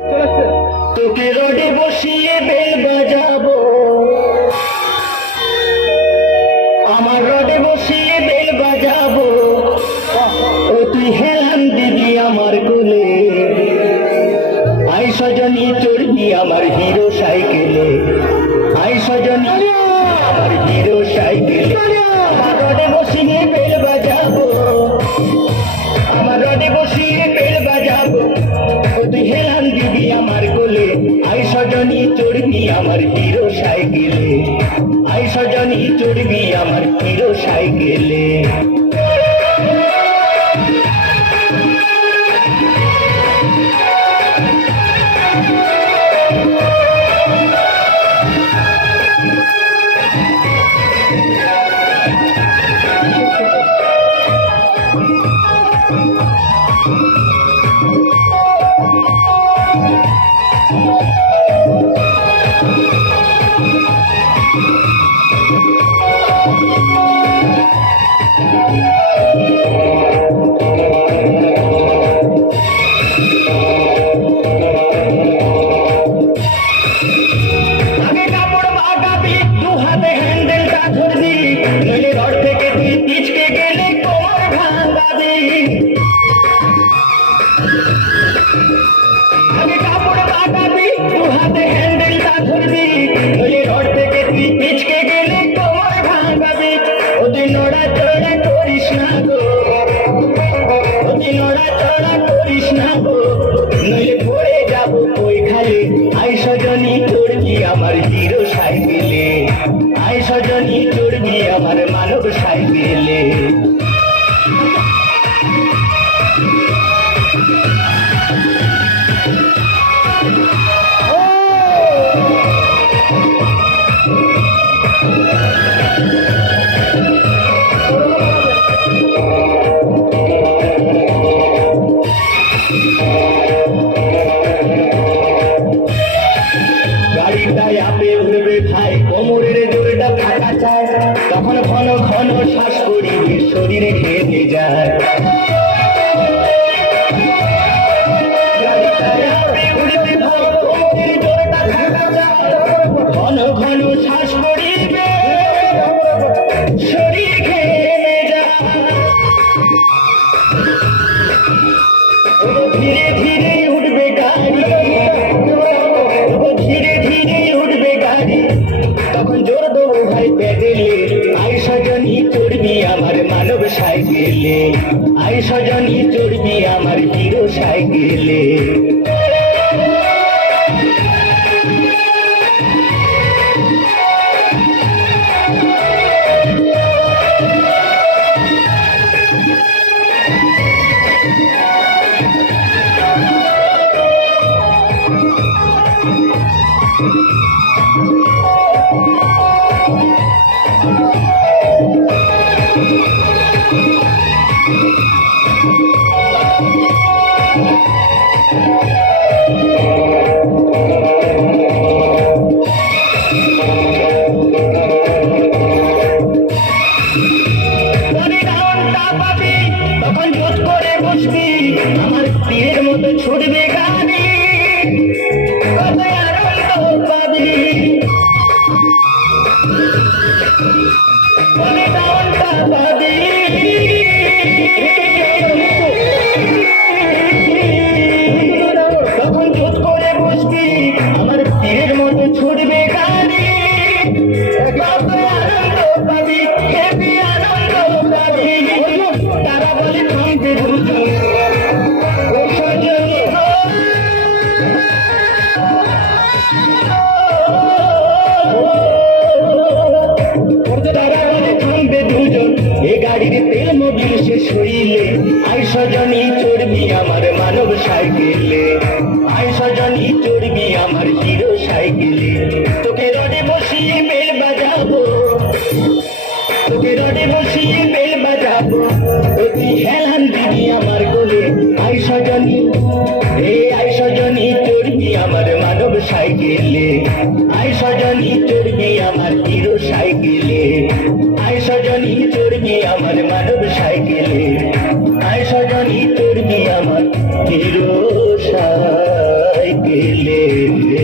তোকে রোডে বসিয়ে বেল বাজাবো, আমার রোডে বসিয়ে বেল বাজাবো, ও তুই হেলান দিবি আমার কোলে, আই সজনী চড়বি আমার হিরো সাইকেলে, আই সজনী আমার হিরো সাইকেলে, আমার রোডে বসিয়ে বেল বাজাবো, আমার রোডে বসিয়ে বেল বাজাবো, ও তুই হেলান দিবি আমার কোলে, আই সজনী চড়বি আমার হিরো সাইকেলে, আই সজনী চড়বি আমার হিরো সাইকেলে। আই সজনী চড়বি আমার হিরো সাইকেলে, আই সজনী চড়বি আমার মানব সাইকেলে। কোমরের জোরটা ফাঁকা চায়, তখন ঘন ঘন শ্বাস করি শরীরে ঘেটে যায়, ঘন ঘন শ্বাস করিবে শরীর ঘেমে যায়, ধীরে ধীরে উঠবে গাড়ি, ধীরে ধীরে উঠবে গাড়ি, তখন জোর দেবো ভাই প্যাডেলে, আই সজনী চড়বি আমার মানব সাইকেলে, আই সজনী চড়বি আমার হিরো সাইকেলে। তখন জোট করে বসবি আমার তীরের মতো ছুটবে গাড়ি, কত আনন্দ পাবি, বলে ডাউনটা পাবি, তখন জোট করে বসবি আমার তীরের মতো ছুটবে গাড়ি, কত আনন্দ পাবি, হেবি আনন্দ পাবি, তারা বলে থামতে দুজন, ও সজনী গো, তারা বলে থামবে দুজন, এ গাড়ির তেল মোবিল শেষ হইলে, আই সজনী চড়বি আমার মানব সাইকেলে, আই সজনী চড়বি আমার হিরো সাইকেলে, তোকে রোডে বসিয়ে বেল বাজাবো, তোকে রোডে বসিয়ে বেল বাজাবো, তুই হেলান দিবি আমার কোলে, আই সজনী, আই সজনী চড়বি আমার মানব সাইকেলে, আই সজনী চড়বি আমার হিরো সাইকেলে, আই সজনী চড়বি আমার মানব সাইকেলে, আই সজনী চড়বি আমার হিরো সাইকেলে। সাইকেলে